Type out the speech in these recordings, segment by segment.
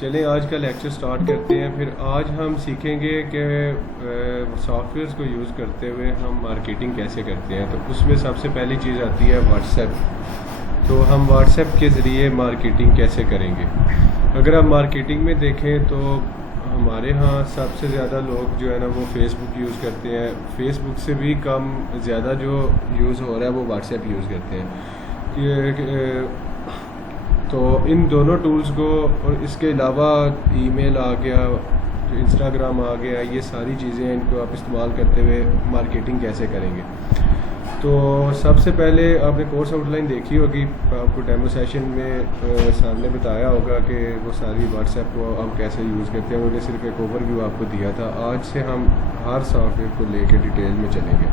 चलें आज का लेक्चर स्टार्ट करते हैं। फिर आज हम सीखेंगे कि सॉफ्टवेयर्स को यूज़ करते हुए हम मार्केटिंग कैसे करते हैं। तो उसमें सबसे पहली चीज़ आती है व्हाट्सएप। तो हम व्हाट्सएप के ज़रिए मार्केटिंग कैसे करेंगे। अगर आप मार्केटिंग में देखें तो हमारे यहाँ सबसे ज़्यादा लोग जो है ना वो फेसबुक यूज़ करते हैं। फेसबुक से भी कम ज़्यादा जो यूज़ हो रहा है वो व्हाट्सएप यूज़ करते हैं। तो इन दोनों टूल्स को और इसके अलावा ईमेल आ गया, इंस्टाग्राम आ गया, ये सारी चीज़ें इनको आप इस्तेमाल करते हुए मार्केटिंग कैसे करेंगे। तो सबसे पहले आपने कोर्स आउटलाइन देखी होगी, आपको डेमो सेशन में सामने बताया होगा कि वो सारी व्हाट्सएप को हम कैसे यूज़ करते हैं। मैंने सिर्फ एक ओवरव्यू आपको दिया था। आज से हम हर सॉफ्टवेयर को लेकर डिटेल में चलेंगे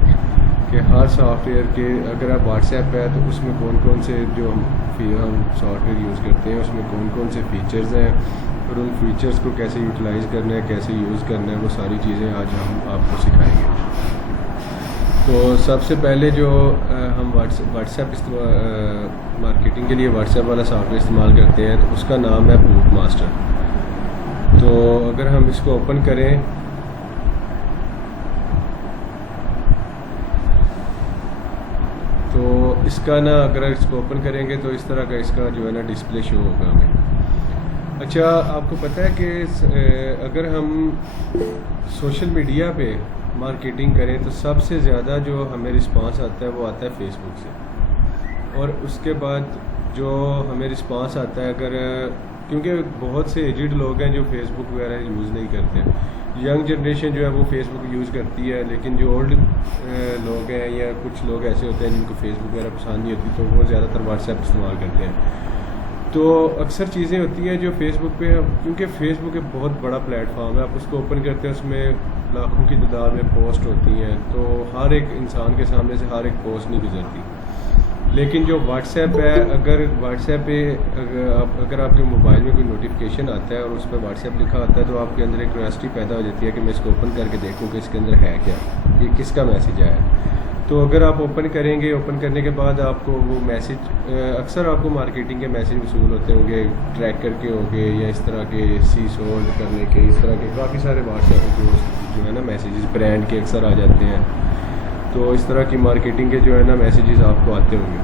कि हर सॉफ्टवेयर के अगर आप व्हाट्सएप है तो उसमें कौन कौन से जो हम सॉफ्टवेयर यूज़ करते हैं उसमें कौन कौन से फ़ीचर्स हैं और उन फीचर्स को कैसे यूटिलाइज़ करना है, कैसे यूज़ करना है, वो सारी चीज़ें आज हम आपको सिखाएंगे। तो सबसे पहले जो हम व्हाट्सएप मार्केटिंग के लिए व्हाट्सएप वाला सॉफ्टवेयर इस्तेमाल करते हैं तो उसका नाम है बुक मास्टर। तो अगर हम इसको ओपन करें तो इसका ना अगर इसको ओपन करेंगे तो इस तरह का इसका जो है ना डिस्प्ले शो होगा हमें। अच्छा, आपको पता है कि अगर हम सोशल मीडिया पे मार्केटिंग करें तो सबसे ज़्यादा जो हमें रिस्पांस आता है वो आता है फेसबुक से। और उसके बाद जो हमें रिस्पांस आता है क्योंकि बहुत से एजिड लोग हैं जो फेसबुक वगैरह यूज़ नहीं करते। यंग जनरेशन जो है वो फेसबुक यूज़ करती है, लेकिन जो ओल्ड लोग हैं या कुछ लोग ऐसे होते हैं जिनको फेसबुक वगैरह पसंद नहीं होती तो वो ज़्यादातर व्हाट्सएप इस्तेमाल करते हैं। तो अक्सर चीज़ें होती हैं जो फेसबुक पे, क्योंकि फेसबुक एक बहुत बड़ा प्लेटफॉर्म है, आप उसको ओपन करते हैं उसमें लाखों की तादाद में पोस्ट होती हैं, तो हर एक इंसान के सामने से हर एक पोस्ट नहीं गुजरती। लेकिन जो व्हाट्सएप है, अगर व्हाट्सएप पे अगर आपके मोबाइल में कोई नोटिफिकेशन आता है और उस पर व्हाट्सएप लिखा आता है तो आपके अंदर एक क्यूरियोसिटी पैदा हो जाती है कि मैं इसको ओपन करके देखूँ कि इसके अंदर है क्या, ये किसका मैसेज आया। तो अगर आप ओपन करेंगे, ओपन करने के बाद आपको वो मैसेज, अक्सर आपको मार्केटिंग के मैसेज वसूल होते होंगे, ट्रैकर के होंगे या इस तरह के सी सोल्ड करने के, इस तरह के काफ़ी सारे व्हाट्सएप जो है ना मैसेजेस ब्रांड के अक्सर आ जाते हैं। तो इस तरह की मार्केटिंग के जो है ना मैसेजेस आपको आते होंगे।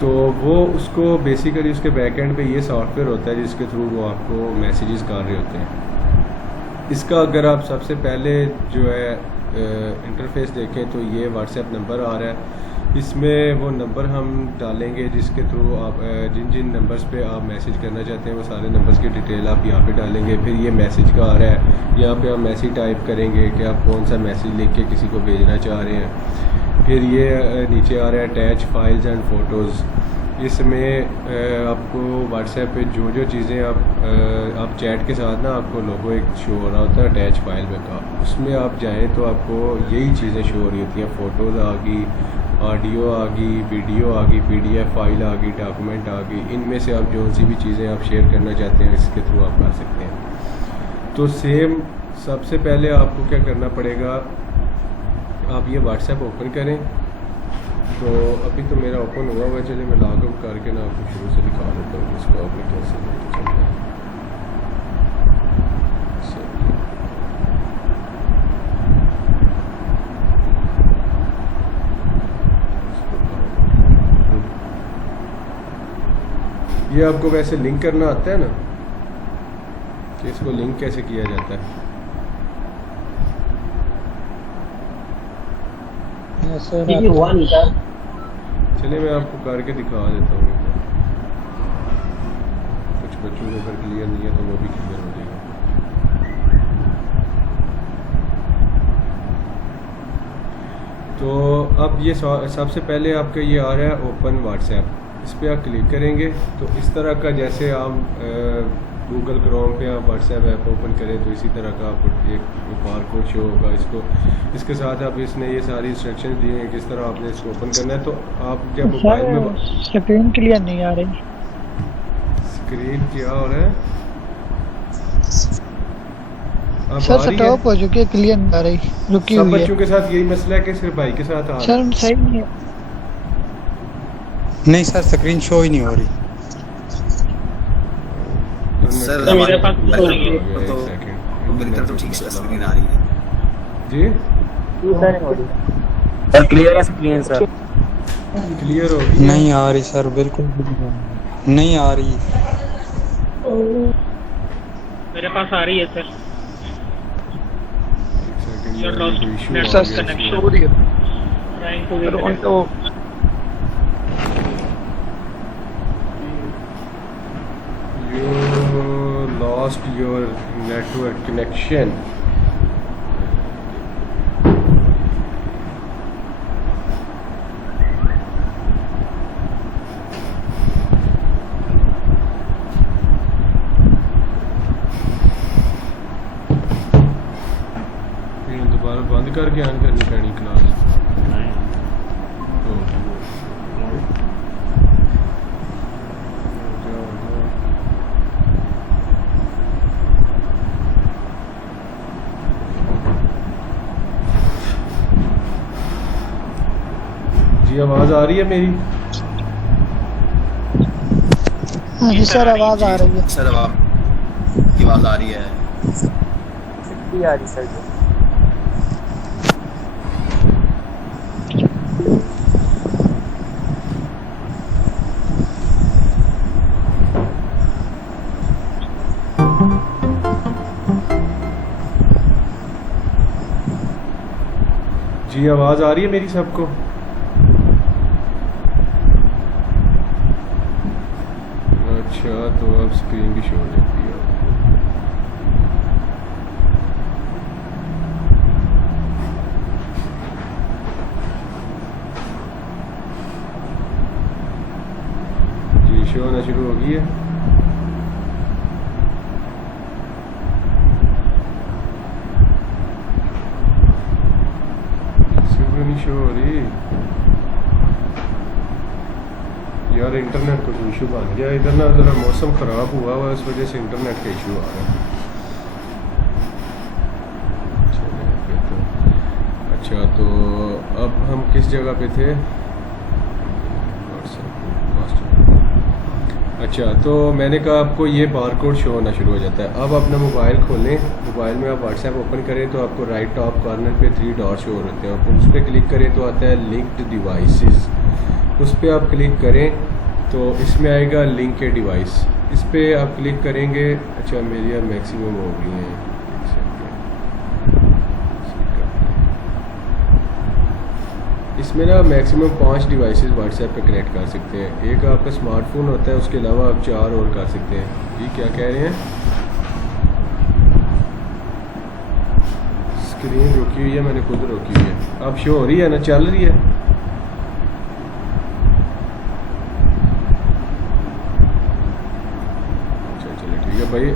तो वो उसको बेसिकली उसके बैकएंड पे ये सॉफ्टवेयर होता है जिसके थ्रू वो आपको मैसेजेस कर रहे होते हैं। इसका अगर आप सबसे पहले जो है इंटरफेस देखें तो ये व्हाट्सएप नंबर आ रहा है। इसमें वो नंबर हम डालेंगे जिसके थ्रू आप जिन जिन नंबर्स पे आप मैसेज करना चाहते हैं वो सारे नंबर्स की डिटेल आप यहाँ पे डालेंगे। फिर ये मैसेज का आ रहा है, यहाँ पे आप मैसेज टाइप करेंगे कि आप कौन सा मैसेज लिख के किसी को भेजना चाह रहे हैं। फिर ये नीचे आ रहा है अटैच फाइल्स एंड फ़ोटोज़। इसमें आपको व्हाट्सएप पे जो जो चीज़ें आप चैट के साथ ना आपको लोगो एक शो हो रहा होता है अटैच फाइल में का, उसमें आप जाएं तो आपको यही चीज़ें शो हो रही होती हैं। फ़ोटोज़ आ गई, ऑडियो आ गई, वीडियो आ गई, PDF फाइल आ गई, डॉक्यूमेंट आ गई। इनमें से आप जो सी भी चीज़ें आप शेयर करना चाहते हैं इसके थ्रू आप कर सकते हैं। तो सेम सबसे पहले आपको क्या करना पड़ेगा, आप ये व्हाट्सएप ओपन करें। तो अभी तो मेरा ओपन हुआ हुआ, चलिए मैं लॉग आउट करके ना आपको शुरू से दिखा देता हूँ इसको आपने कैसे चलता है। ये आपको वैसे लिंक करना आता है ना कि इसको लिंक कैसे किया जाता है। चलिए मैं आपको करके दिखा देता हूँ। कुछ बच्चों को अगर क्लियर नहीं है तो वो भी क्लियर हो जाएगा। तो अब ये सबसे पहले आपका ये आ रहा है ओपन व्हाट्सएप। इस पर आप क्लिक करेंगे तो इस तरह का, जैसे आप गूगल क्रोम पे आप व्हाट्सएप ऐप ओपन करें तो इसी तरह का आपको एक बारकोड शो होगा। इसके साथ आप इसने ये सारी इंस्ट्रक्शन दिए हैं किस तरह आपने इसको ओपन करना है। तो आप जब मोबाइल में स्क्रीन क्लियर नहीं आ रही, स्क्रीन क्या हो रहा है सर स्टॉप हो चुकी है, क्लियर नहीं आ रही, रुकी हुई है। सब बच्चों के साथ यही मसला है कि सिर्फ भाई के साथ आ रहा है? सर सही नहीं है। नहीं सर, स्क्रीन शो ही नहीं हो रही। सर तो मेरे हमारे पास तो नहीं है। तो एक सेकंड मेरी तरफ तो ठीक से स्क्रीन आ रही है। जी सर क्लियर है स्क्रीन सर। क्लियर होगी नहीं आ रही सर, बिल्कुल नहीं आ रही। मेरे पास आ रही है सर। एक सेकंड Sir, यार lost कोई इशू network हो गया connection. इसमें। Trying to reconnect. You lost your network connection. फिर दोबारा बंद करके ऑन करनी पैनी क्लास। तो जी आवाज़ आ रही है मेरी? हाँ जी सर, आवाज आ रही है। सर अब आपकी आवाज़ आ रही है। आ रही सर। जी आवाज़ आ रही है मेरी सबको? अच्छा तो अब स्क्रीन भी शो हो जाती है। जी शो होना शुरू हो गई है। किसी को नहीं शो हो रही यार। इंटरनेट को इशू बन गया इधर ना, ज़रा मौसम ख़राब हुआ है इस वजह से इंटरनेट का इशू आ रहा है। चलिए फिर तो अच्छा, तो अब हम किस जगह पे थे? अच्छा तो मैंने कहा आपको ये बारकोड शो होना शुरू हो जाता है। अब अपना मोबाइल खोलें, मोबाइल में आप व्हाट्सएप ओपन करें तो आपको राइट टॉप कॉर्नर पे 3 डॉट शो हो रहे हैं। आप उस पर क्लिक करें तो आता है लिंक्ड डिवाइसेस। उस पर आप क्लिक करें तो इसमें आएगा लिंक ए डिवाइस। इस पर आप क्लिक करेंगे। अच्छा मेरी अब मैक्सिमम हो गई हैं। एक सेकंड। इसमें ना मैक्सिमम 5 डिवाइसेस व्हाट्सएप पे कनेक्ट कर सकते हैं। एक आपका स्मार्टफोन होता है, उसके अलावा आप 4 और कर सकते हैं। जी क्या कह रहे हैं? स्क्रीन रुकी हुई है, मैंने खुद रोकी हुई है। अब शो हो रही है ना, चल रही है? ठीक है भाई।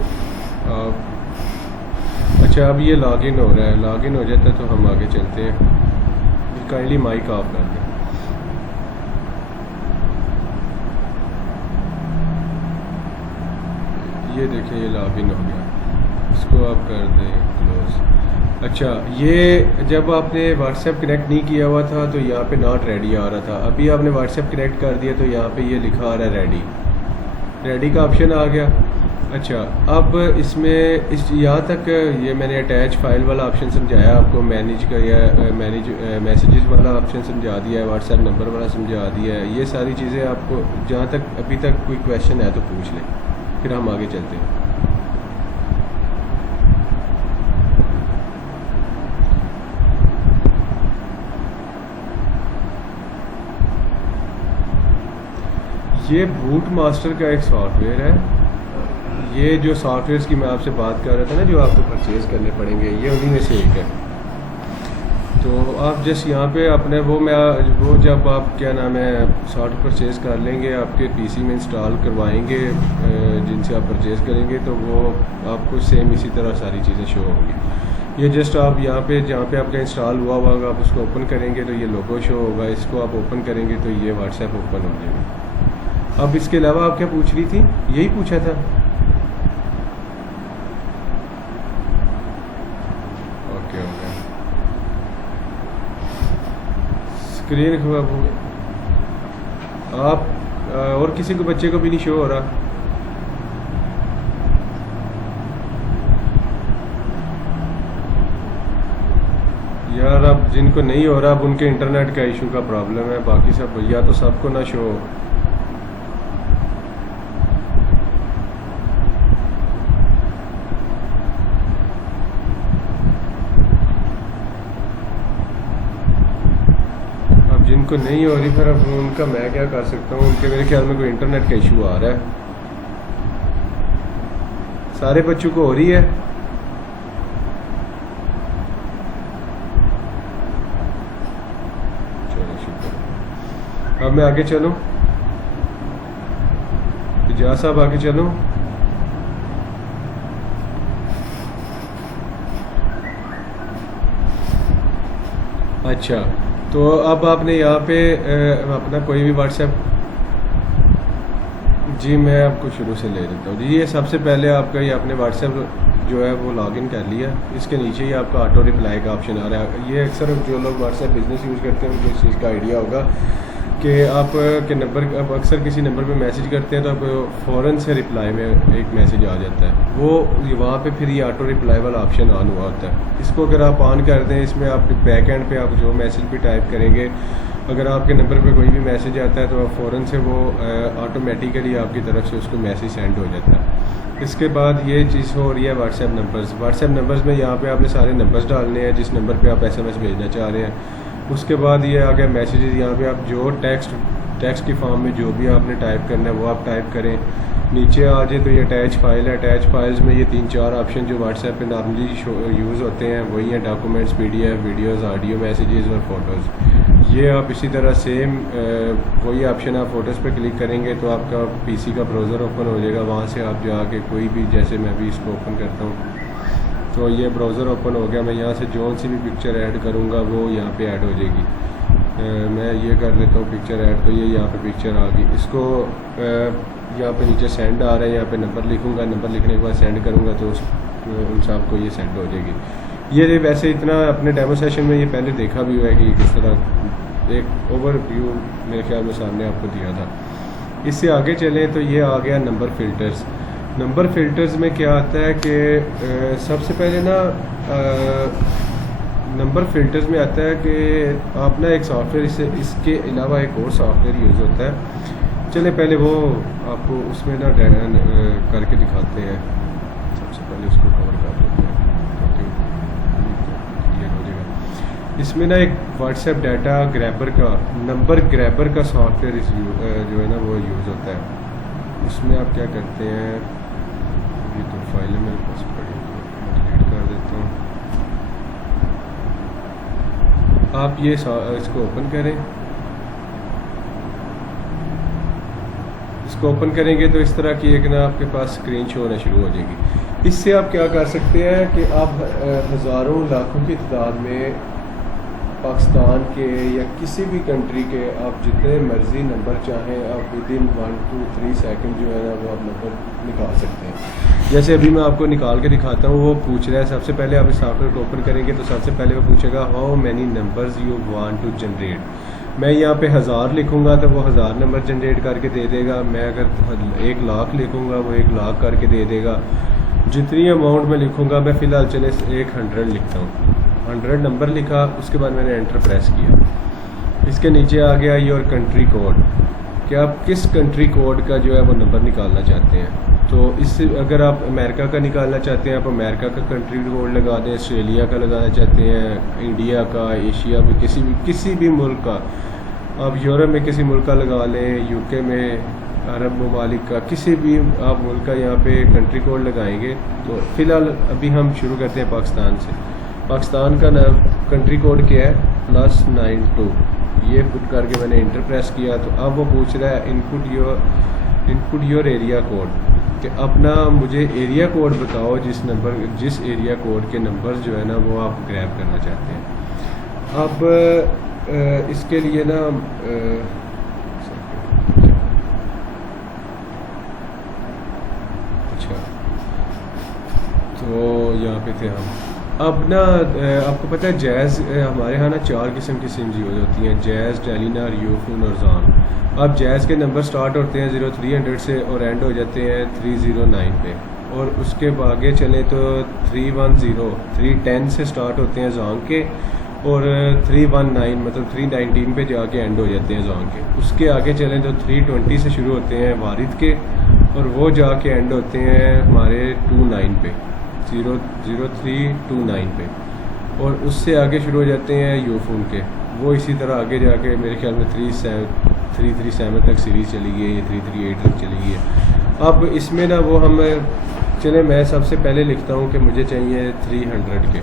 अच्छा अब ये लॉगिन हो रहा है। लॉगिन हो जाता है तो हम आगे चलते हैं। काइंडली माइक ऑफ कर दें। ये देखें ये लॉगिन हो गया। इसको आप कर दें क्लोज। अच्छा ये जब आपने व्हाट्सएप कनेक्ट नहीं किया हुआ था तो यहाँ पे नॉट रेडी आ रहा था। अभी आपने व्हाट्सएप कनेक्ट कर दिया तो यहाँ पे ये लिखा आ रहा है रेडी। रेडी का ऑप्शन आ गया। अच्छा अब इसमें इस यहाँ तक ये मैंने अटैच फाइल वाला ऑप्शन समझाया आपको, मैनेज का या मैनेज मैसेजेस वाला ऑप्शन समझा दिया है, व्हाट्सएप नंबर वाला समझा दिया है। ये सारी चीज़ें आपको जहाँ तक अभी तक कोई क्वेश्चन है तो पूछ लें, फिर हम आगे चलते हैं। ये बूट मास्टर का एक सॉफ्टवेयर है। ये जो सॉफ्टवेयर्स की मैं आपसे बात कर रहा था ना, जो आपको परचेज़ करने पड़ेंगे, ये उन्हीं में से एक है। तो आप जस्ट यहाँ पे अपने वो जब आप क्या नाम है सॉफ्टवेयर परचेज़ कर लेंगे, आपके पीसी में इंस्टॉल करवाएंगे जिनसे आप परचेज़ करेंगे, तो वो आपको सेम इसी तरह सारी चीज़ें शो होंगी। ये जस्ट आप यहाँ पे जहाँ पे आपका इंस्टॉल हुआ होगा आप उसको ओपन करेंगे तो ये लोगो शो होगा। इसको आप ओपन करेंगे तो ये व्हाट्सएप ओपन हो जाएगा। अब इसके अलावा आप क्या पूछ रही थी? यही पूछा था। Okay okay. स्क्रीन खराब हो गई। आप और किसी को बच्चे को भी नहीं शो हो रहा? यार अब जिनको नहीं हो रहा अब उनके इंटरनेट का इशू का प्रॉब्लम है, बाकी सब या तो सबको ना शो हो। अब जिनको नहीं हो रही फिर अब उनका मैं क्या कर सकता हूँ, उनके मेरे ख्याल में कोई इंटरनेट का इशू आ रहा है। सारे बच्चों को हो रही है। चलो शुक्र। अब मैं आगे चलूं, इजाज़ साहब आगे चलूं। अच्छा, तो अब आपने यहाँ पे अपना कोई भी व्हाट्सएप, जी मैं आपको शुरू से ले लेता हूँ जी। ये सबसे पहले आपका ये आपने व्हाट्सएप जो है वो लॉगिन कर लिया। इसके नीचे ही आपका ऑटो रिप्लाई का ऑप्शन आ रहा है। ये अक्सर जो लोग व्हाट्सएप बिजनेस यूज़ करते हैं उनको इस चीज़ का आइडिया होगा कि आप के नंबर, अब अक्सर किसी नंबर पे मैसेज करते हैं तो आपको फ़ौरन से रिप्लाई में एक मैसेज आ जाता है, वो वहाँ पे फिर ये ऑटो रिप्लाई वाला ऑप्शन ऑन हुआ होता है। इसको अगर आप ऑन कर दें, इसमें आप बैक एंड पे आप जो मैसेज भी टाइप करेंगे, अगर आपके नंबर पे कोई भी मैसेज आता है तो फ़ौरन से वो ऑटोमेटिकली आपकी तरफ से उसको मैसेज सेंड हो जाता है। इसके बाद ये चीज़ हो रही है व्हाट्सएप नंबर्स। व्हाट्सएप नंबर्स में यहाँ पे आपने सारे नंबर्स डालने हैं जिस नंबर पे आप SMS भेजना चाह रहे हैं। उसके बाद ये आ गया मैसेजेस। यहाँ पे आप जो टेक्स्ट की फॉर्म में जो भी आपने टाइप करना है वो आप टाइप करें। नीचे आ जाए तो ये अटैच फाइल है। अटैच फाइल्स में ये 3-4 ऑप्शन जो व्हाट्सएप पे नॉर्मली यूज़ होते हैं वही हैं, documents, PDF, videos, audio messages और फ़ोटोज़। ये आप इसी तरह सेम कोई ऑप्शन आप फ़ोटोज़ पे क्लिक करेंगे तो आपका PC का ब्राउज़र ओपन हो जाएगा। वहाँ से आप जाके कोई भी, जैसे मैं भी इसको ओपन करता हूँ तो ये ब्राउज़र ओपन हो गया। मैं यहाँ से जो सी भी पिक्चर ऐड करूँगा वो यहाँ पे ऐड हो जाएगी। मैं ये कर देता हूँ पिक्चर ऐड, तो ये यहाँ पे पिक्चर आ गई। इसको यहाँ पे नीचे सेंड आ रहा है, यहाँ पे नंबर लिखूँगा, नंबर लिखने के बाद सेंड करूँगा तो उन सबको ये सेंड हो जाएगी। ये वैसे इतना अपने डेमो सेशन में ये पहले देखा भी हुआ है कि किस तरह एक ओवरव्यू मेरे ख्याल में सामने आपको दिया था। इससे आगे चलें तो ये आ गया नंबर फ़िल्टर्स। नंबर फ़िल्टर्स में क्या आता है कि सबसे पहले ना नंबर फ़िल्टर्स में आता है कि आप ना एक सॉफ्टवेयर, इसके अलावा एक और सॉफ्टवेयर यूज़ होता है। चले पहले वो आपको उसमें ना करके दिखाते हैं। सबसे पहले उसको कवर कर देते हैं ताकि क्लियर हो जाएगा। इसमें ना एक व्हाट्सएप डाटा ग्रैबर का, नंबर ग्रैबर का सॉफ्टवेयर जो है ना वो यूज़ होता है। उसमें आप क्या करते हैं, ये तो फाइल है मेरे पास पड़ी, डिलीट कर देता हूँ। आप ये इसको ओपन करें। इसको ओपन करेंगे तो इस तरह की एक ना आपके पास स्क्रीन शो होना शुरू हो जाएगी। इससे आप क्या कर सकते हैं कि आप हज़ारों लाखों की तादाद में पाकिस्तान के या किसी भी कंट्री के आप जितने मर्ज़ी नंबर चाहें आप विदिन 1, 2, 3 सेकंड जो है ना वो आप नंबर निकाल सकते हैं। जैसे अभी मैं आपको निकाल के दिखाता हूँ। वो पूछ रहा है, सबसे पहले आप इस सॉफ्टवेयर को ओपन करेंगे तो सबसे पहले वो पूछेगा how many numbers you want to generate. मैं यहाँ पे 1000 लिखूँगा तो वो 1000 नंबर जनरेट करके दे देगा। मैं अगर 1 लाख लिखूँगा वो 1 लाख करके दे देगा। जितनी अमाउंट में लिखूँगा, मैं फ़िलहाल चले 100 लिखता हूँ। 100 नंबर लिखा, उसके बाद मैंने एंटर प्रेस किया। इसके नीचे आ गया योर कंट्री कोड, कि आप किस कंट्री कोड का जो है वो नंबर निकालना चाहते हैं। तो इससे अगर आप अमेरिका का निकालना चाहते हैं आप अमेरिका का कंट्री कोड लगा दें, ऑस्ट्रेलिया का लगाना चाहते हैं, इंडिया का, एशिया में किसी भी मुल्क का, आप यूरोप में किसी मुल्क का लगा लें, UK में, अरब ममालिक का, किसी भी आप मुल्क का यहाँ पे कंट्री कोड लगाएंगे। तो फ़िलहाल अभी हम शुरू करते हैं पाकिस्तान से। पाकिस्तान का नाम कंट्री कोड क्या है, +92। ये पुट करके मैंने इंटर प्रेस किया तो अब वो पूछ रहा है इनपुट योर एरिया कोड, कि अपना मुझे एरिया कोड बताओ जिस एरिया कोड के नंबर जो है ना वो आप ग्रैब करना चाहते हैं। अब इसके लिए ना अच्छा, तो यहाँ पे थे हम। अब ना आपको पता है जैज़, हमारे यहाँ ना 4 किस्म की सिम्स यूज़ होती हैं, जैज़, टेलीनॉर, यूफोन और जान। अब जैज़ के नंबर स्टार्ट होते हैं 0300 से और एंड हो जाते हैं 309 पे, और उसके आगे चले तो 310 से स्टार्ट होते हैं जान के और 319 मतलब 319 पे जाके एंड हो जाते हैं ज़ान के। उसके आगे चलें तो 320 से शुरू होते हैं वारिद के, और वो जाके एंड होते हैं हमारे 29 पे 00329 पे, और उससे आगे शुरू हो जाते हैं यूफोन के। वो इसी तरह आगे जाके मेरे ख्याल में 337 तक सीरीज़ चली गई है, 338 तक चली गई है। अब इसमें ना वो हम चले, मैं सबसे पहले लिखता हूँ कि मुझे चाहिए 300 के,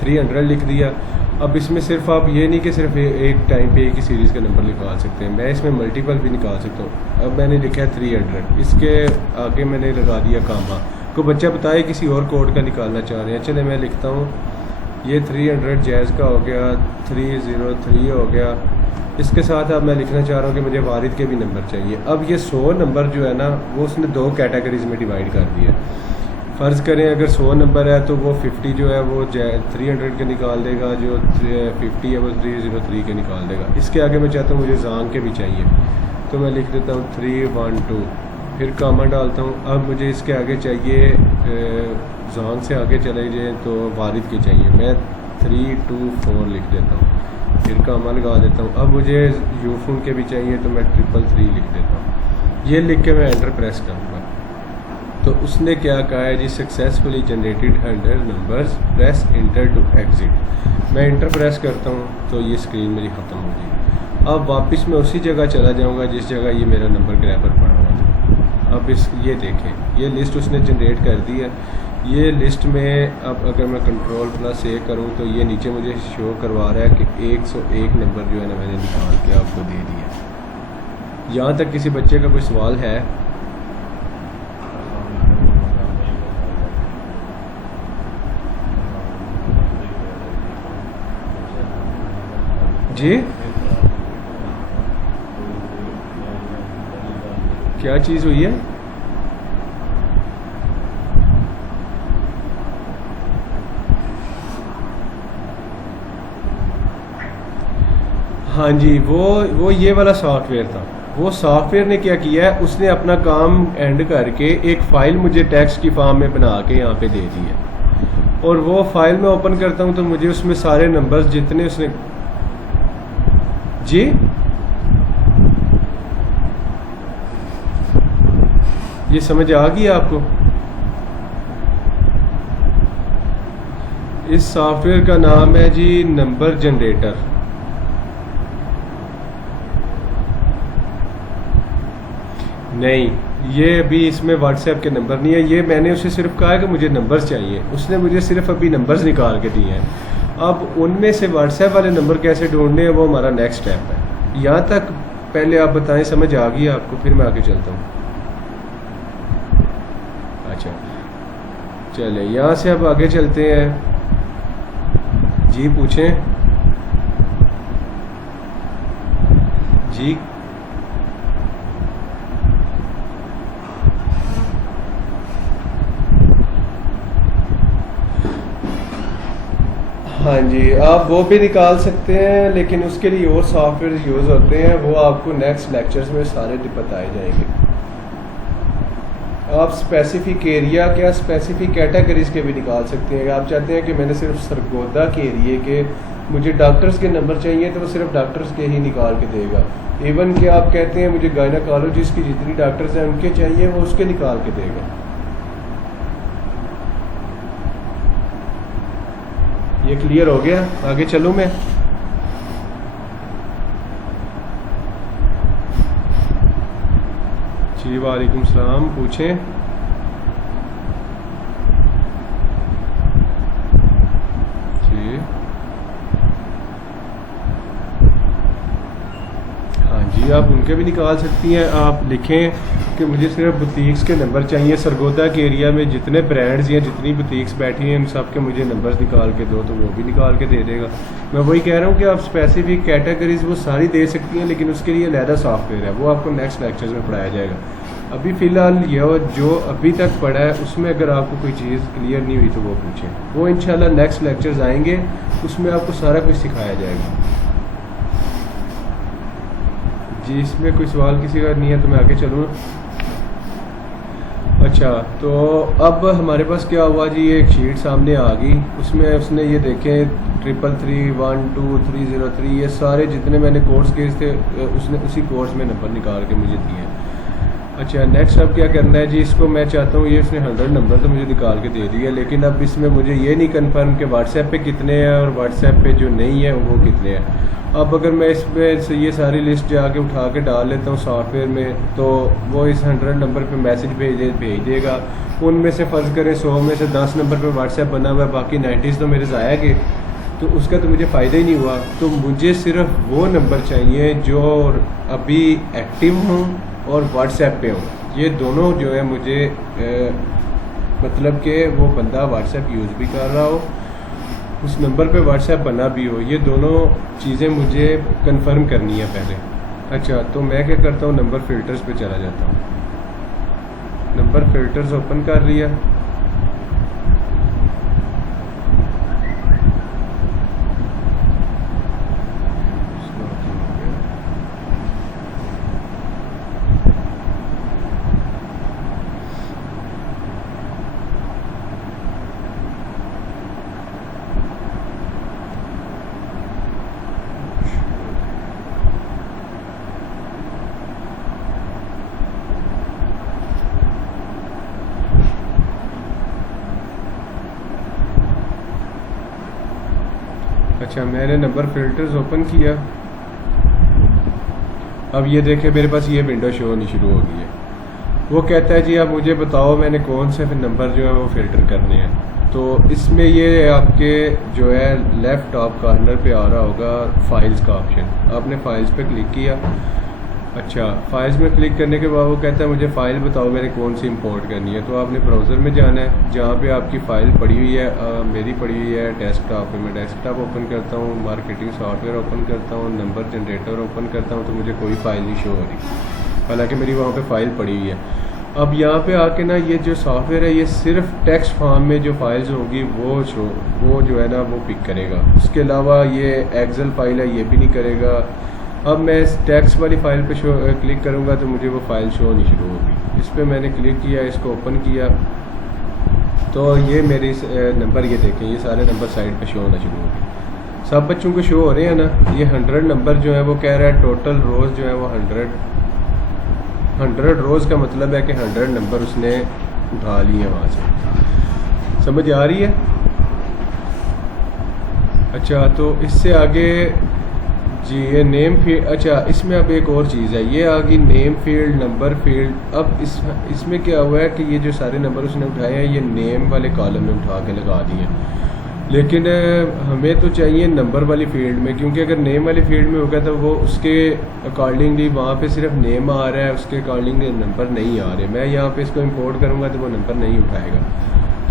300 लिख दिया। अब इसमें सिर्फ आप ये नहीं कि सिर्फ एक टाइम पे एक ही सीरीज़ का नंबर निकाल सकते हैं, मैं इसमें मल्टीपल भी निकाल सकता हूँ। अब मैंने लिखा है 300, इसके आगे मैंने लगा दिया कामा। को बच्चा बताए किसी और कोड का निकालना चाह रहे हैं, चले मैं लिखता हूँ ये 300 जैज़ का हो गया, 303 हो गया। इसके साथ अब मैं लिखना चाह रहा हूँ कि मुझे वारिद के भी नंबर चाहिए। अब ये 100 नंबर जो है ना वो उसने 2 कैटेगरीज़ में डिवाइड कर दिया। फ़र्ज़ करें अगर 100 नंबर है तो वो 50 जो है वो 300 के निकाल देगा, जो 50 है वो 303 के निकाल देगा। इसके आगे मैं चाहता हूँ मुझे ज़ान के भी चाहिए, तो मैं लिख देता हूँ 312, फिर कामा डालता हूँ। अब मुझे इसके आगे चाहिए ज़ान से आगे चले जाए तो वारिद के चाहिए, मैं 324 लिख देता हूँ, फिर कामा लगा देता हूँ। अब मुझे यूफोन के भी चाहिए तो मैं 333 लिख देता हूँ। ये लिख के मैं एंटर प्रेस करूँगा तो उसने क्या कहा है जी, successfully generated 100 numbers, press enter to exit. मैं इंटर प्रेस करता हूँ तो ये स्क्रीन मेरी ख़त्म हो गई। अब वापस मैं उसी जगह चला जाऊँगा जिस जगह ये मेरा नंबर ग्रैबर पड़ा हुआ था। अब ये देखें, ये लिस्ट उसने जनरेट कर दी है। ये लिस्ट में अब अगर मैं Ctrl+A करूँ तो ये नीचे मुझे शो करवा रहा है कि 101 नंबर जो है ना मैंने निकाल के आपको दे दिया। यहाँ तक किसी बच्चे का कोई सवाल है? जी क्या चीज़ हुई है? हाँ जी, वो ये वाला सॉफ्टवेयर था। वो सॉफ्टवेयर ने क्या किया है, उसने अपना काम एंड करके एक फ़ाइल मुझे टेक्स्ट की फॉर्म में बना के यहाँ पे दे दी है, और वो फाइल मैं ओपन करता हूँ तो मुझे उसमें सारे नंबर्स जितने उसने जी ये समझ आ गई आपको? इस सॉफ्टवेयर का नाम है जी नंबर जनरेटर। नहीं, ये अभी इसमें व्हाट्सएप के नंबर नहीं है। ये मैंने उसे सिर्फ कहा है कि मुझे नंबर्स चाहिए, उसने मुझे सिर्फ अभी नंबर्स निकाल के दिए हैं। अब उनमें से व्हाट्सएप वाले नंबर कैसे ढूंढने हैं वो हमारा नेक्स्ट स्टेप है। यहाँ तक पहले आप बताएं, समझ आ गई आपको? फिर मैं आगे चलता हूँ। अच्छा चले, यहाँ से अब आगे चलते हैं। जी पूछें जी। हाँ जी, आप वो भी निकाल सकते हैं, लेकिन उसके लिए और सॉफ्टवेयर यूज़ होते हैं, वो आपको नेक्स्ट लेक्चर्स में सारे बताए जाएंगे। आप स्पेसिफिक एरिया क्या स्पेसिफिक कैटेगरीज के भी निकाल सकते हैं। आप चाहते हैं कि मैंने सिर्फ सरगोदा के एरिए के मुझे डॉक्टर्स के नंबर चाहिए तो वो सिर्फ डॉक्टर्स के ही निकाल के देगा। इवन कि आप कहते हैं मुझे गायनाकोलॉजिस्ट की जितनी डॉक्टर्स हैं उनके चाहिए, वो उसके निकाल के देगा। ये क्लियर हो गया? आगे चलूँ मैं? जी वालेकुम सलाम, पूछें। जी हाँ जी, आप उनके भी निकाल सकती हैं। आप लिखें कि मुझे सिर्फ बुटीक्स के नंबर चाहिए, सरगोदा के एरिया में जितने ब्रांड्स या जितनी बुटीक्स बैठी हैं उन सब के मुझे नंबर्स निकाल के दो, तो वो भी निकाल के दे देगा। मैं वही कह रहा हूँ कि आप स्पेसिफिक कैटेगरीज वो सारी दे सकती हैं, लेकिन उसके लिए अलहदा सॉफ्टवेयर है, वो आपको नेक्स्ट लेक्चर्स में पढ़ाया जाएगा। अभी फ़िलहाल ये जो अभी तक पढ़ा है उसमें अगर आपको कोई चीज़ क्लियर नहीं हुई तो वो पूछें, वो इंशाल्लाह नेक्स्ट लेक्चर्स आएंगे, उसमें आपको सारा कुछ सिखाया जाएगा। जी इसमें कोई सवाल किसी का नहीं है तो मैं आगे चलूँ। अच्छा, तो अब हमारे पास क्या हुआ जी, एक शीट सामने आ गई, उसमें उसने ये देखें 33312 303 ये सारे जितने मैंने कोर्स किए थे उसने उसी कोर्स में नंबर निकाल के मुझे दिए। अच्छा, नेक्स्ट अब क्या करना है जी, इसको मैं चाहता हूँ, ये इसने 100 नंबर तो मुझे निकाल के दे दिया, लेकिन अब इसमें मुझे ये नहीं कंफर्म कि व्हाट्सएप पे कितने हैं और व्हाट्सएप पे जो नहीं है वो कितने हैं। अब अगर मैं इसमें से ये सारी लिस्ट जाके उठा के डाल लेता हूँ सॉफ्टवेयर में, तो वो इस 100 नंबर पे मैसेज भेज देगा। उनमें से फ़र्ज़ करें 100 में से 10 नंबर पे व्हाट्सएप बना हुआ है, बाकी 90 तो मेरे ज़ाया गए, तो उसका तो मुझे फ़ायदा ही नहीं हुआ। तो मुझे सिर्फ वो नंबर चाहिए जो अभी एक्टिव हों और व्हाट्सएप पे हों। ये दोनों जो है मुझे मतलब कि वो बंदा व्हाट्सएप यूज़ भी कर रहा हो, उस नंबर पे व्हाट्सएप बना भी हो, ये दोनों चीज़ें मुझे कंफर्म करनी है पहले। अच्छा, तो मैं क्या करता हूँ, नंबर फ़िल्टर्स पे चला जाता हूँ। नंबर फ़िल्टर्स ओपन कर लिया। अच्छा, मैंने नंबर फ़िल्टर्स ओपन किया। अब ये देखें मेरे पास ये विंडो शो होनी शुरू हो गई है। वो कहता है जी आप मुझे बताओ मैंने कौन से नंबर जो है वो फ़िल्टर करने हैं। तो इसमें ये आपके जो है लेफ़्ट टॉप कॉर्नर पे आ रहा होगा फाइल्स का ऑप्शन, आपने फाइल्स पे क्लिक किया। अच्छा, फाइल्स में क्लिक करने के बाद वो कहता है मुझे फ़ाइल बताओ मैंने कौन सी इंपोर्ट करनी है। तो आपने ब्राउज़र में जाना है जहाँ पे आपकी फ़ाइल पड़ी हुई है। मेरी पड़ी हुई है डेस्कटॉप पे, मैं डेस्कटॉप ओपन करता हूँ, मार्केटिंग सॉफ्टवेयर ओपन करता हूँ, नंबर जनरेटर ओपन करता हूँ, तो मुझे कोई फ़ाइल नहीं शो हो रही, हालांकि मेरी वहाँ पे फ़ाइल पड़ी हुई है। अब यहाँ पे आके ना ये जो सॉफ्टवेयर है ये सिर्फ टेक्स्ट फॉर्म में जो फाइल्स होगी वो जो है ना वो पिक करेगा, उसके अलावा ये एक्सेल फाइल है ये भी नहीं करेगा। अब मैं इस टेक्स्ट वाली फ़ाइल पे क्लिक करूँगा तो मुझे वो फ़ाइल शो नहीं शुरू होगी। इस पर मैंने क्लिक किया, इसको ओपन किया, तो ये मेरे नंबर ये देखें, ये सारे नंबर साइड पे शो होना शुरू हो गए। सब बच्चों को शो हो रहे हैं ना। ये 100 नंबर जो है वो कह रहा है टोटल रोज़ जो है वो 100 रोज़ का मतलब है कि 100 नंबर उसने उठा लिए हैं वहाँ से। समझ आ रही है? अच्छा, तो इससे आगे जी ये नेम फील्ड। अच्छा, इसमें अब एक और चीज़ है, ये आ गई नेम फील्ड, नंबर फील्ड। अब इसमें क्या हुआ है कि ये जो सारे नंबर उसने उठाए हैं ये नेम वाले कॉलम में उठा के लगा दिए, लेकिन हमें तो चाहिए नंबर वाली फील्ड में, क्योंकि अगर नेम वाली फील्ड में होगा तो वो उसके अकॉर्डिंगली वहाँ पे सिर्फ नेम आ रहा है, उसके अकॉर्डिंगली नंबर नहीं आ रहे। मैं यहाँ पे इसको इंपोर्ट करूँगा तो वो नंबर नहीं उठाएगा।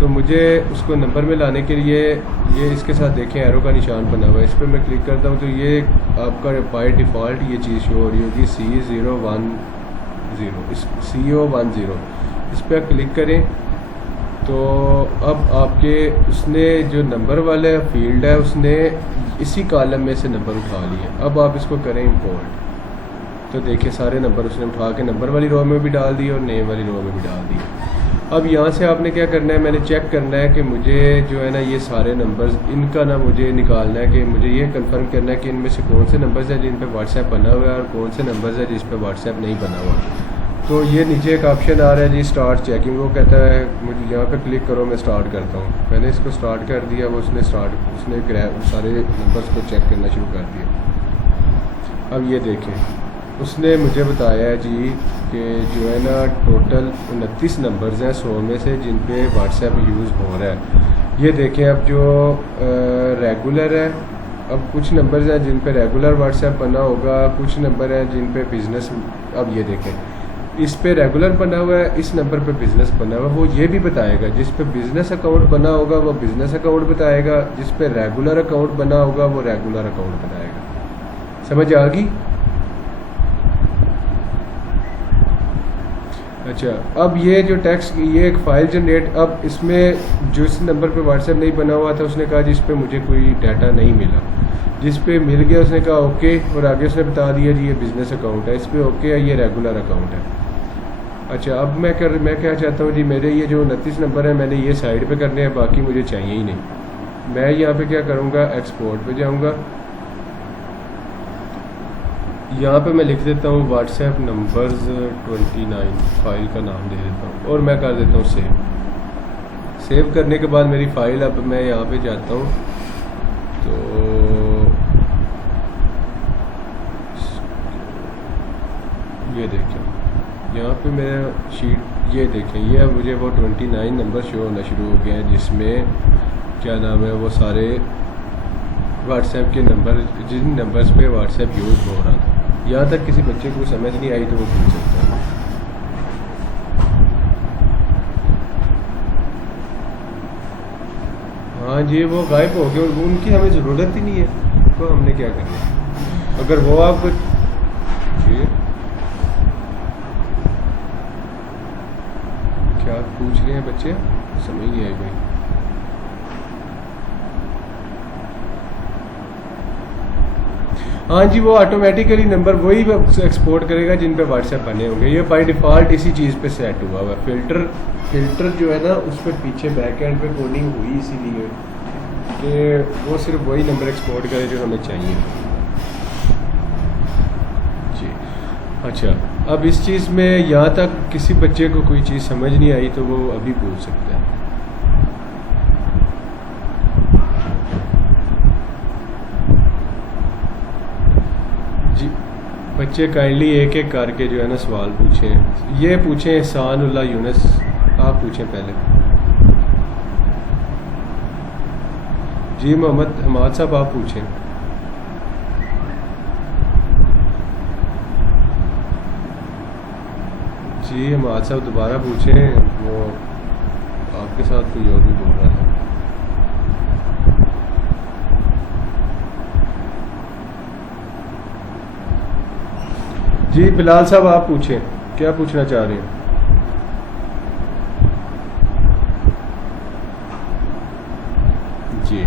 तो मुझे उसको नंबर में लाने के लिए ये इसके साथ देखें एरो का निशान बना हुआ है, इस पर मैं क्लिक करता हूँ तो ये आपका बाय डिफ़ॉल्ट ये चीज़ शो हो रही होगी CO10, इस पर क्लिक करें तो अब आपके उसने जो नंबर वाला फील्ड है उसने इसी कॉलम में से नंबर उठा लिए। अब आप इसको करें इंपोर्ट, तो देखिए सारे नंबर उसने उठा के नंबर वाली रो में भी डाल दिए और नेम वाली रो में भी डाल दिए। अब यहाँ से आपने क्या करना है, मैंने चेक करना है कि मुझे जो है ना ये सारे नंबर्स इनका ना मुझे निकालना है कि मुझे ये कंफर्म करना है कि इनमें से कौन से नंबर्स हैं जिन पे व्हाट्सएप बना हुआ है और कौन से नंबर्स हैं जिस पे व्हाट्सएप नहीं बना हुआ। तो ये नीचे एक ऑप्शन आ रहा है जी स्टार्ट चेकिंग, वो कहता है मुझे यहाँ पे क्लिक करो मैं स्टार्ट करता हूँ। मैंने इसको स्टार्ट कर दिया, वो उसने सारे नंबर्स को चेक करना शुरू कर दिया। अब ये देखें उसने मुझे बताया है जी कि जो है ना टोटल 29 नंबर्स हैं 100 में से जिन पे व्हाट्सएप यूज़ हो रहा है। ये देखें अब जो रेगुलर है, अब कुछ नंबर्स हैं जिन पे रेगुलर व्हाट्सएप बना होगा, कुछ नंबर हैं जिन पे बिज़नेस। अब ये देखें इस पे रेगुलर बना हुआ है, इस नंबर पे बिज़नेस बना हुआ है। वो ये भी बताएगा जिस पे बिज़नेस अकाउंट बना होगा वो बिज़नेस अकाउंट बताएगा, जिस पे रेगुलर अकाउंट बना होगा वो रेगुलर अकाउंट बताएगा। समझ आ गई? अच्छा, अब ये जो टेक्स्ट ये एक फ़ाइल जनरेट, अब इसमें जिस नंबर पे व्हाट्सएप नहीं बना हुआ था उसने कहा जिस पे मुझे कोई डाटा नहीं मिला, जिस पे मिल गया उसने कहा ओके, और आगे उसने बता दिया जी ये बिज़नेस अकाउंट है, इस पे ओके है, ये रेगुलर अकाउंट है। अच्छा, अब मैं क्या चाहता हूँ जी, मेरे ये जो 29 नंबर है मैंने ये साइड पे करने हैं, बाकी मुझे चाहिए ही नहीं। मैं यहाँ पे क्या करूँगा, एक्सपोर्ट पे जाऊँगा, यहाँ पे मैं लिख देता हूँ व्हाट्सएप नंबर्स 29, फाइल का नाम दे देता हूँ और मैं कर देता हूँ सेव करने के बाद मेरी फ़ाइल, अब मैं यहाँ पे जाता हूँ तो ये देखें यहाँ पे मेरा शीट, ये देखें ये अब मुझे वो 29 नंबर शो होना शुरू हो गया है, जिसमें क्या नाम है वो सारे व्हाट्सएप के नंबर, जिन नंबर्स पे व्हाट्सएप यूज़ हो रहा था। यहाँ तक किसी बच्चे को समझ नहीं आई तो वो पूछ सकता है। हाँ जी, वो गायब हो गए, उनकी हमें ज़रूरत ही नहीं है, तो हमने क्या करना है। अगर वो आपको जी क्या पूछ रहे हैं बच्चे, समझ नहीं आई भाई। हाँ जी, वो ऑटोमेटिकली नंबर वही एक्सपोर्ट करेगा जिन पे व्हाट्सएप बने होंगे। ये बाय डिफ़ॉल्ट इसी चीज़ पे सेट हुआ हुआ है। फ़िल्टर जो है ना, उस पर पीछे बैक एंड पे कोडिंग हुई इसीलिए कि वो सिर्फ वही नंबर एक्सपोर्ट करे जो हमें चाहिए जी। अच्छा, अब इस चीज़ में यहाँ तक किसी बच्चे को कोई चीज़ समझ नहीं आई तो वो अभी पूछ सकता है। जी, बच्चे काइंडली एक एक करके जो है ना सवाल पूछें। ये पूछें एहसानुल्लाह यूनुस, आप पूछें पहले। जी मोहम्मद हमाद साहब आप पूछें। जी हमाद साहब दोबारा पूछें, वो आपके साथ कोई और भी बोल रहा था। जी बिलाल साहब आप पूछें, क्या पूछना चाह रहे हैं। जी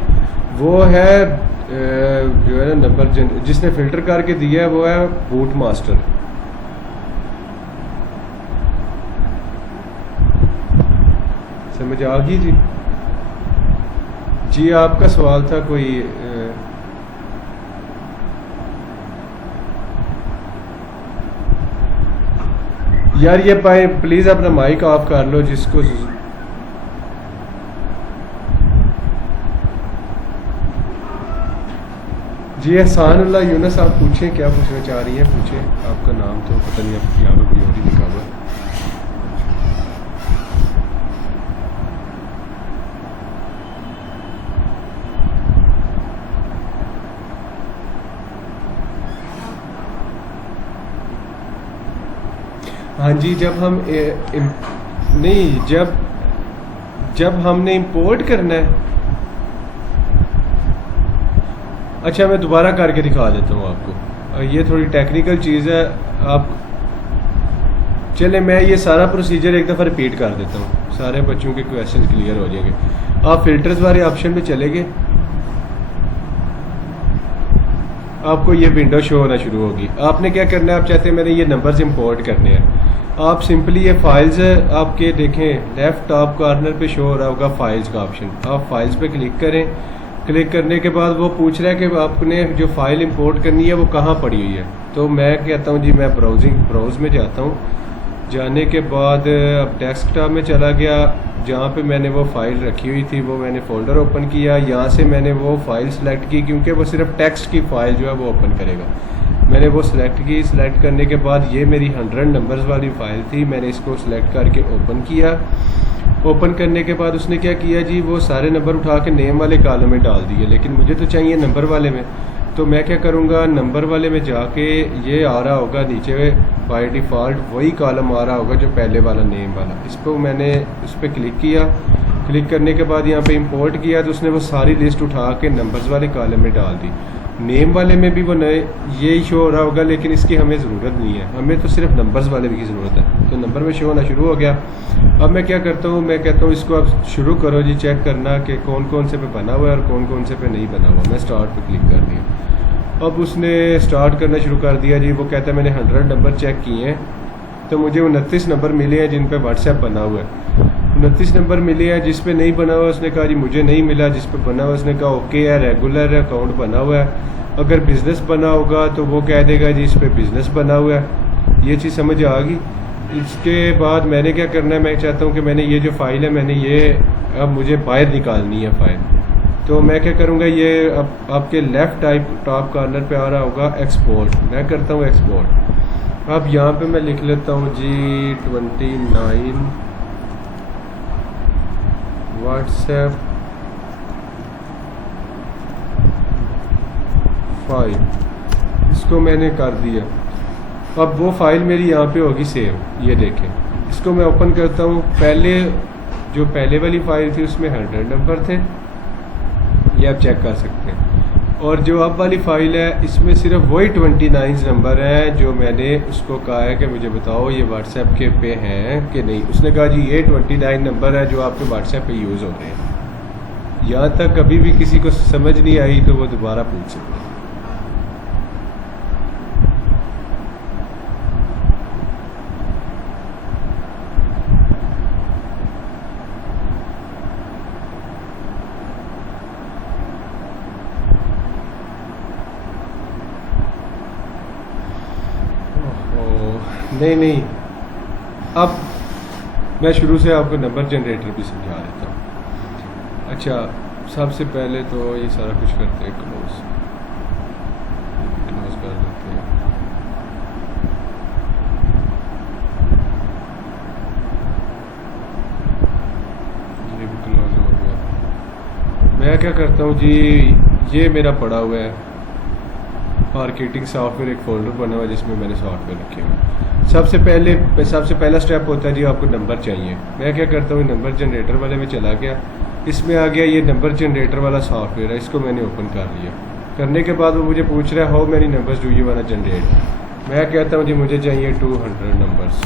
वो है जो है ना नंबर जिसने फ़िल्टर करके दिया है वो है बूट मास्टर। समझ आ गई जी। जी आपका सवाल था कोई यार ये भाई प्लीज़ अपना माइक ऑफ कर लो जिसको। जी एहसानुल्लाह यूनुस आप पूछें, क्या पूछना चाह रही हैं पूछें। आपका नाम तो पता नहीं, अब यहाँ पर कोई और ही लिखा हुआ है। हाँ जी, जब हम नहीं जब हमने इंपोर्ट करना है। अच्छा मैं दोबारा करके दिखा देता हूँ आपको, ये थोड़ी टेक्निकल चीज़ है। आप चले मैं ये सारा प्रोसीजर एक दफ़ा रिपीट कर देता हूँ, सारे बच्चों के क्वेश्चन क्लियर हो जाएंगे। आप फिल्टर्स वाले ऑप्शन पे चले गए, आपको ये विंडो शो होना शुरू होगी। आपने क्या करना है, आप चाहते हैं मैंने ये नंबर्स इंपोर्ट करने हैं, आप सिंपली ये फाइल्स आपके देखें लेफ़्ट टॉप कॉर्नर पे शो हो रहा होगा फाइल्स का ऑप्शन। आप फाइल्स पे क्लिक करें, क्लिक करने के बाद वो पूछ रहा है कि आपने जो फ़ाइल इंपोर्ट करनी है वो कहाँ पड़ी हुई है। तो मैं कहता हूँ जी मैं ब्राउज़ में जाता हूँ। जाने के बाद अब डेस्कटॉप में चला गया, जहाँ पे मैंने वो फ़ाइल रखी हुई थी वो मैंने फ़ोल्डर ओपन किया। यहाँ से मैंने वो फ़ाइल सेलेक्ट की क्योंकि वो सिर्फ टेक्स्ट की फ़ाइल जो है वो ओपन करेगा। मैंने वो सिलेक्ट की, सिलेक्ट करने के बाद ये मेरी 100 नंबर्स वाली फ़ाइल थी, मैंने इसको सिलेक्ट करके ओपन किया। ओपन करने के बाद उसने क्या किया जी, वो सारे नंबर उठा के नेम वाले कॉलम में डाल दिए, लेकिन मुझे तो चाहिए नंबर वाले में। तो मैं क्या करूँगा, नंबर वाले में जाके ये आ रहा होगा नीचे बाय डिफ़ॉल्ट वही कॉलम आ रहा होगा जो पहले वाला नेम वाला। इस पर मैंने उस पर क्लिक किया, क्लिक करने के बाद यहाँ पे इंपोर्ट किया तो उसने वो सारी लिस्ट उठा के नंबर्स वाले कॉलम में डाल दी। नेम वाले में भी वो नए यही शो हो रहा होगा, लेकिन इसकी हमें ज़रूरत नहीं है, हमें तो सिर्फ नंबर्स वाले की ज़रूरत है। तो नंबर में शो होना शुरू हो गया। अब मैं क्या करता हूँ, मैं कहता हूँ इसको अब शुरू करो जी, चेक करना कि कौन कौन से पे बना हुआ है और कौन कौन से पे नहीं बना हुआ। मैं स्टार्ट पे क्लिक कर दिया। अब उसने स्टार्ट करना शुरू कर दिया जी। वो कहता है मैंने 100 नंबर चेक किए हैं तो मुझे 29 नंबर मिले हैं जिन पे व्हाट्सएप बना हुआ है। 29 नंबर मिले हैं, जिस पे नहीं बना हुआ उसने कहा जी मुझे नहीं मिला, जिस पे बना हुआ उसने कहा ओके है, रेगुलर है, अकाउंट बना हुआ है। अगर बिज़नेस बना होगा तो वो कह देगा जी इस पे बिज़नेस बना हुआ है। ये चीज़ समझ आ गई। इसके बाद मैंने क्या करना है, मैं चाहता हूँ कि मैंने ये जो फ़ाइल है मैंने ये अब मुझे बाहर निकालनी है फ़ाइल। तो मैं क्या करूँगा, ये अब आपके लेफ़्ट टॉप कॉर्नर पे आ रहा होगा एक्सपोर्ट, मैं करता हूँ एक्सपोर्ट। अब यहाँ पे मैं लिख लेता हूँ G29 व्हाट्सएप 5, इसको मैंने कर दिया। अब वो फाइल मेरी यहाँ पे होगी सेव, ये देखें। इसको मैं ओपन करता हूँ। पहले वाली फाइल थी उसमें 100 नंबर थे, ये आप चेक कर सकते हैं। और जो अब वाली फ़ाइल है इसमें सिर्फ वही 29 नंबर हैं जो मैंने उसको कहा है कि मुझे बताओ ये व्हाट्सएप के पे हैं कि नहीं। उसने कहा जी ये 29 नंबर है जो आपके व्हाट्सएप पे यूज़ हो रहे हैं। यहाँ तक कभी भी किसी को समझ नहीं आई तो वो दोबारा पूछ सकते हैं। नहीं, अब मैं शुरू से आपको नंबर जनरेटर भी समझा देता हूँ। अच्छा, सबसे पहले तो ये सारा कुछ करते हैं क्लोज कर देते हैं। ये भी क्लोज हो गया। मैं क्या करता हूँ जी, ये मेरा पड़ा हुआ है मार्केटिंग सॉफ्टवेयर, एक फोल्डर बना हुआ है जिसमें मैंने सॉफ्टवेयर रखे हुए हैं। सबसे पहला स्टेप होता है जी आपको नंबर चाहिए। मैं क्या करता हूँ, नंबर जनरेटर वाले में चला गया, इसमें आ गया ये नंबर जनरेटर वाला सॉफ्टवेयर है, इसको मैंने ओपन कर लिया। करने के बाद वो मुझे पूछ रहा है how many numbers do you want to generate. मैं कहता हूँ जी मुझे चाहिए 200 नंबर्स।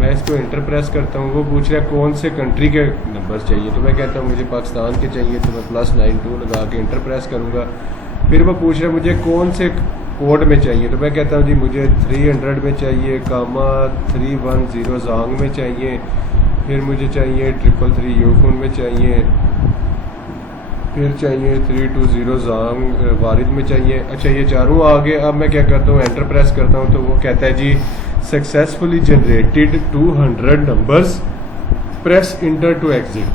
मैं इसको इंटर प्रेस करता हूँ। वो पूछ रहा है कौन से कंट्री के नंबर्स चाहिए, तो मैं कहता हूँ मुझे पाकिस्तान के चाहिए, तो मैं +92 लगा के इंटर प्रेस करूँगा। फिर वो पूछ रहा है मुझे कौन से कोड में चाहिए, तो मैं कहता हूँ जी मुझे 300 में चाहिए, 310 जोंग में चाहिए, फिर मुझे चाहिए 333 यूफोन में चाहिए, फिर चाहिए 320 जोंग वारिद में चाहिए। अच्छा, ये चारों आ गए। अब मैं क्या करता हूँ, एंटर प्रेस करता हूँ तो वो कहता है जी successfully generated 200 numbers, press enter to exit,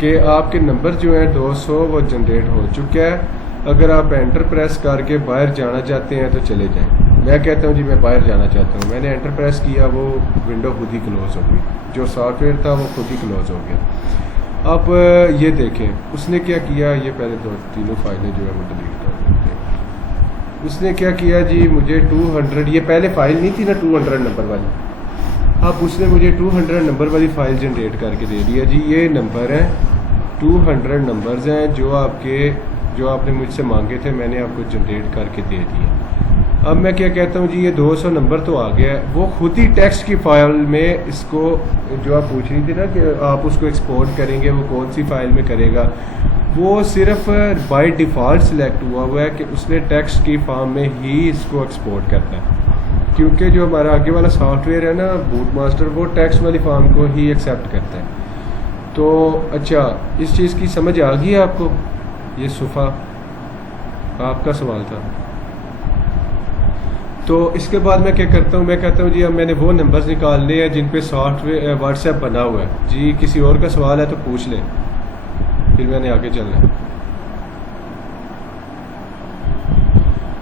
कि आपके नंबर जो हैं 200 वो जनरेट हो चुका है। अगर आप एंटर प्रेस करके बाहर जाना चाहते हैं तो चले जाएं। मैं कहता हूं जी मैं बाहर जाना चाहता हूं। मैंने एंटर प्रेस किया, वो विंडो खुद ही क्लोज हो गई, जो सॉफ्टवेयर था वो खुद ही क्लोज हो गया। अब ये देखें उसने क्या किया, ये पहले तीनों फाइलें जो है वो डिलीट कर देते हैं। उसने क्या किया जी, मुझे 200, ये पहले फाइल नहीं थी ना 200 नंबर वाली, अब उसने मुझे 200 नंबर वाली फ़ाइल जनरेट करके दे दिया जी। ये नंबर है 200 नंबर्स हैं जो आपने मुझसे मांगे थे, मैंने आपको जनरेट करके दे दिए। अब मैं क्या कहता हूँ जी, ये 200 नंबर तो आ गया है। वो खुद ही टेक्स्ट की फाइल में इसको, जो आप पूछ रही थी ना कि आप उसको एक्सपोर्ट करेंगे, वो कौन सी फाइल में करेगा, वो सिर्फ बाय डिफ़ॉल्ट सिलेक्ट हुआ है कि उसने टेक्स्ट की फॉर्म में ही इसको एक्सपोर्ट करना है। क्योंकि जो हमारा आगे वाला सॉफ्टवेयर है ना बूट मास्टर, वो टेक्स्ट वाली फॉर्म को ही एक्सेप्ट करता है। तो अच्छा, इस चीज़ की समझ आ गई है आपको? ये सुफ़ा आपका सवाल था। तो इसके बाद मैं क्या करता हूँ, मैं कहता हूँ जी अब मैंने वो नंबर्स निकालने हैं जिन पे सॉफ्टवेयर व्हाट्सएप बना हुआ है। जी किसी और का सवाल है तो पूछ लें, फिर मैंने आगे चलना है।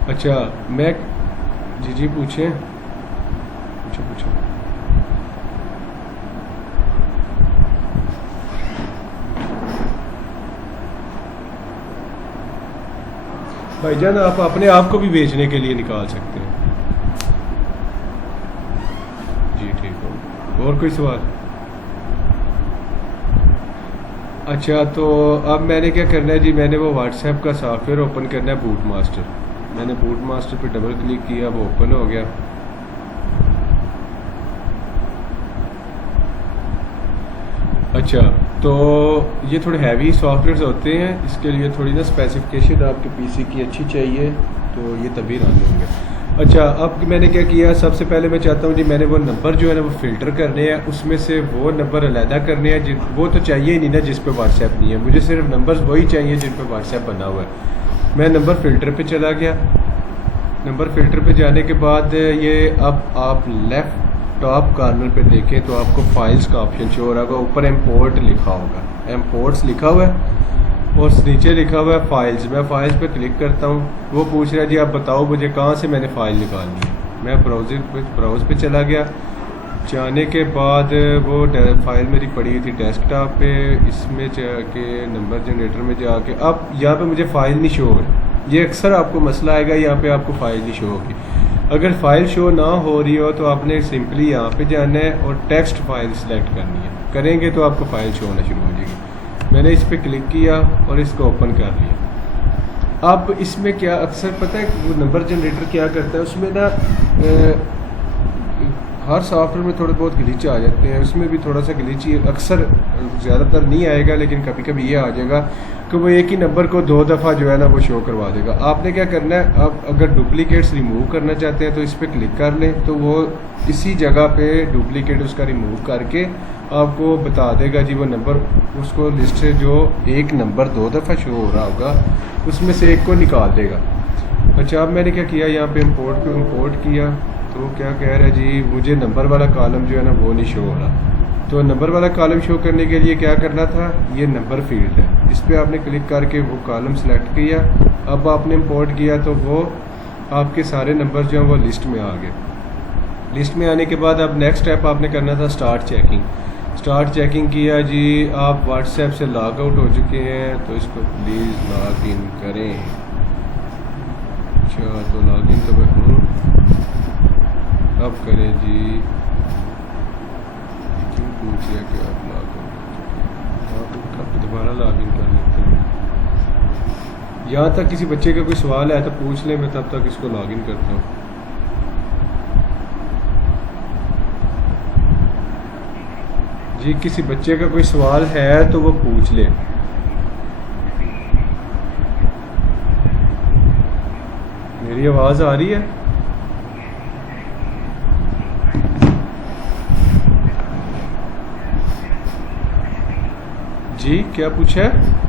अच्छा, मैं जी पूछें, पूछो। भाईजान आप अपने आप को भी बेचने के लिए निकाल सकते हैं। जी ठीक हो। और कोई सवाल? अच्छा, तो अब मैंने क्या करना है जी, मैंने वो व्हाट्सएप का सॉफ्टवेयर ओपन करना है, बूट मास्टर। मैंने बूट मास्टर पे डबल क्लिक किया, वो ओपन हो गया। अच्छा, तो ये थोड़े हैवी सॉफ्टवेयर्स होते हैं, इसके लिए थोड़ी ना स्पेसिफिकेशन आपके पीसी की अच्छी चाहिए, तो ये तभी रन होंगे। अच्छा, अब मैंने क्या किया, सबसे पहले मैं चाहता हूँ जी मैंने वो नंबर जो है ना वो फ़िल्टर करने हैं, उसमें से वो नंबर अलहदा करने हैं वो तो चाहिए ही नहीं ना जिस पे व्हाट्सएप नहीं है, मुझे सिर्फ नंबर्स वही चाहिए जिन पे व्हाट्सएप बना हुआ है। मैं नंबर फ़िल्टर पे चला गया। नंबर फ़िल्टर पे जाने के बाद ये अब आप लेफ़्ट टॉप कॉर्नर पे देखें तो आपको फाइल्स का ऑप्शन शो हो रहा होगा, ऊपर इम्पोर्ट लिखा होगा, इम्पोर्ट्स लिखा हुआ है और नीचे लिखा हुआ है फाइल्स। मैं फाइल्स पे क्लिक करता हूँ, वो पूछ रहा है जी आप बताओ मुझे कहाँ से मैंने फ़ाइल निकालनी है। मैं ब्राउज़ पे चला गया। जाने के बाद वो फाइल मेरी पड़ी हुई थी डेस्कटॉप पे, इसमें जाके नंबर जनरेटर में जाके अब यहाँ पे मुझे फ़ाइल नहीं शो हो रही। ये अक्सर आपको मसला आएगा, यहाँ पे आपको फ़ाइल नहीं शो होगी। अगर फ़ाइल शो ना हो रही हो तो आपने सिंपली यहाँ पे जाना है और टेक्स्ट फाइल सेलेक्ट करनी है, करेंगे तो आपको फ़ाइल शो होना शुरू हो जाएगी। मैंने इस पर क्लिक किया और इसको ओपन कर लिया। अब इसमें क्या अक्सर पता है वो नंबर जनरेटर क्या करता है, उसमें ना हर सॉफ्टवेयर में थोड़े बहुत ग्लिच आ जाते हैं, उसमें भी थोड़ा सा ग्लिच ही अक्सर, ज़्यादातर नहीं आएगा लेकिन कभी कभी ये आ जाएगा कि वो एक ही नंबर को 2 दफ़ा जो है ना वो शो करवा देगा। आपने क्या करना है, आप अगर डुप्लीकेट्स रिमूव करना चाहते हैं तो इस पर क्लिक कर लें तो वो इसी जगह पे डुप्लीकेट उसका रिमूव करके आपको बता देगा जी वो नंबर, उसको लिस्ट से जो एक नंबर 2 दफ़ा शो हो रहा होगा उसमें से एक को निकाल देगा। अच्छा, अब मैंने क्या किया, यहाँ पे इम्पोर्ट किया तो क्या कह रहा है जी मुझे नंबर वाला कॉलम जो है ना वो नहीं शो हो रहा। तो नंबर वाला कॉलम शो करने के लिए क्या करना था, ये नंबर फील्ड है, इस पर आपने क्लिक करके वो कॉलम सेलेक्ट किया। अब आपने इम्पोर्ट किया तो वो आपके सारे नंबर जो हैं वो लिस्ट में आ गए। लिस्ट में आने के बाद अब नेक्स्ट स्टेप आपने करना था स्टार्ट चेकिंग किया जी। आप व्हाट्सएप से लॉग आउट हो चुके हैं तो इसको प्लीज़ लॉग इन करें। अच्छा, तो लॉग इन तो मैं हूँ, अब करें जी। क्यों पूछ रहा कि आप लॉग इन कर चुके हैं, आप दोबारा लॉग इन कर लेते हैं। यहाँ तक किसी बच्चे का कोई सवाल है तो पूछ लें, मैं तब तक इसको लॉग इन करता हूँ। जी, किसी बच्चे का कोई सवाल है तो वो पूछ ले। मेरी आवाज़ आ रही है? जी, क्या पूछा है?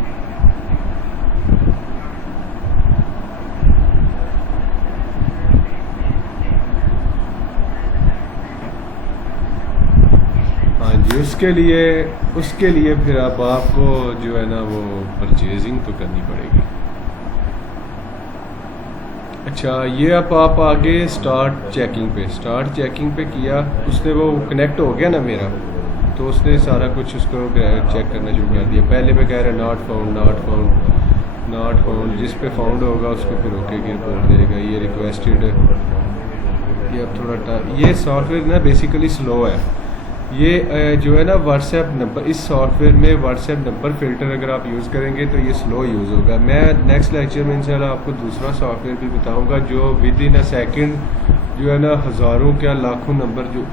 उसके लिए फिर अब आपको जो है ना वो परचेजिंग तो करनी पड़ेगी। अच्छा, ये अब आप आगे स्टार्ट चेकिंग पे किया, उसने वो कनेक्ट हो गया ना मेरा, तो उसने सारा कुछ उसको चेक करना शुरू कर दिया। पहले पे कह रहा है नॉट फाउंड, जिस पे फाउंड होगा उसको फिर ओके की रिपोर्ट देगा। ये रिक्वेस्टेड, ये अब थोड़ा ये सॉफ्टवेयर ना बेसिकली स्लो है। ये जो है ना व्हाट्सएप नंबर, इस सॉफ्टवेयर में व्हाट्सएप नंबर फ़िल्टर अगर आप यूज़ करेंगे तो ये स्लो यूज़ होगा। मैं नेक्स्ट लेक्चर में इंशाल्लाह आपको दूसरा सॉफ्टवेयर भी बताऊंगा जो विद इन अ सेकंड जो है ना हज़ारों क्या लाखों नंबर जो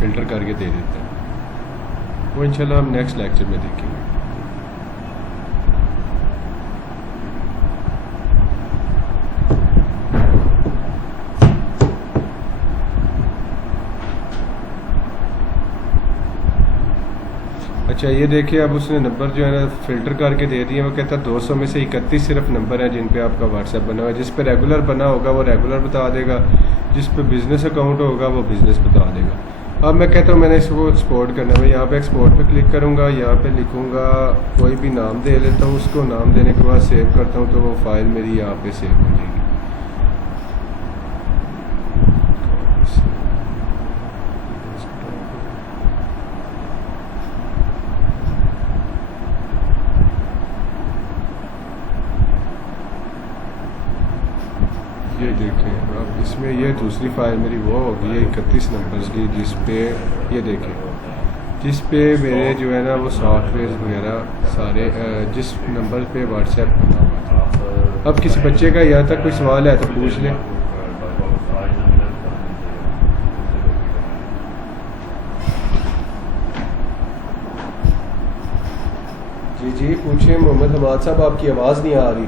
फ़िल्टर करके दे देता है, वो इंशाल्लाह हम नेक्स्ट लेक्चर में देखेंगे। अच्छा, ये देखिए अब उसने नंबर जो है ना फ़िल्टर करके दे दिए। वो कहता है 200 में से 31 सिर्फ नंबर हैं जिन पे आपका व्हाट्सएप बना हुआ है। जिस पे रेगुलर बना होगा वो रेगुलर बता देगा, जिस पे बिज़नेस अकाउंट होगा वो बिज़नेस बता देगा। अब मैं कहता हूँ मैंने इसको एक्सपोर्ट करना है, मैं यहाँ पे एक्सपोर्ट पे क्लिक करूँगा, यहाँ पे लिखूँगा कोई भी नाम दे लेता हूँ, उसको नाम देने के बाद सेव करता हूँ तो वो फाइल मेरी यहाँ पे सेव हो जाएगी। ये देखें अब इसमें ये दूसरी फाइल मेरी वो होगी 31 नंबर्स की, जिस पे ये देखें जिस पे मेरे जो है ना वो सॉफ्टवेयर वगैरह सारे जिस नंबर पे व्हाट्सएप बना हुआ था। अब किसी बच्चे का यहाँ तक कोई सवाल है तो पूछ लें। जी पूछें मोहम्मद हमाद साहब, आपकी आवाज़ नहीं आ रही।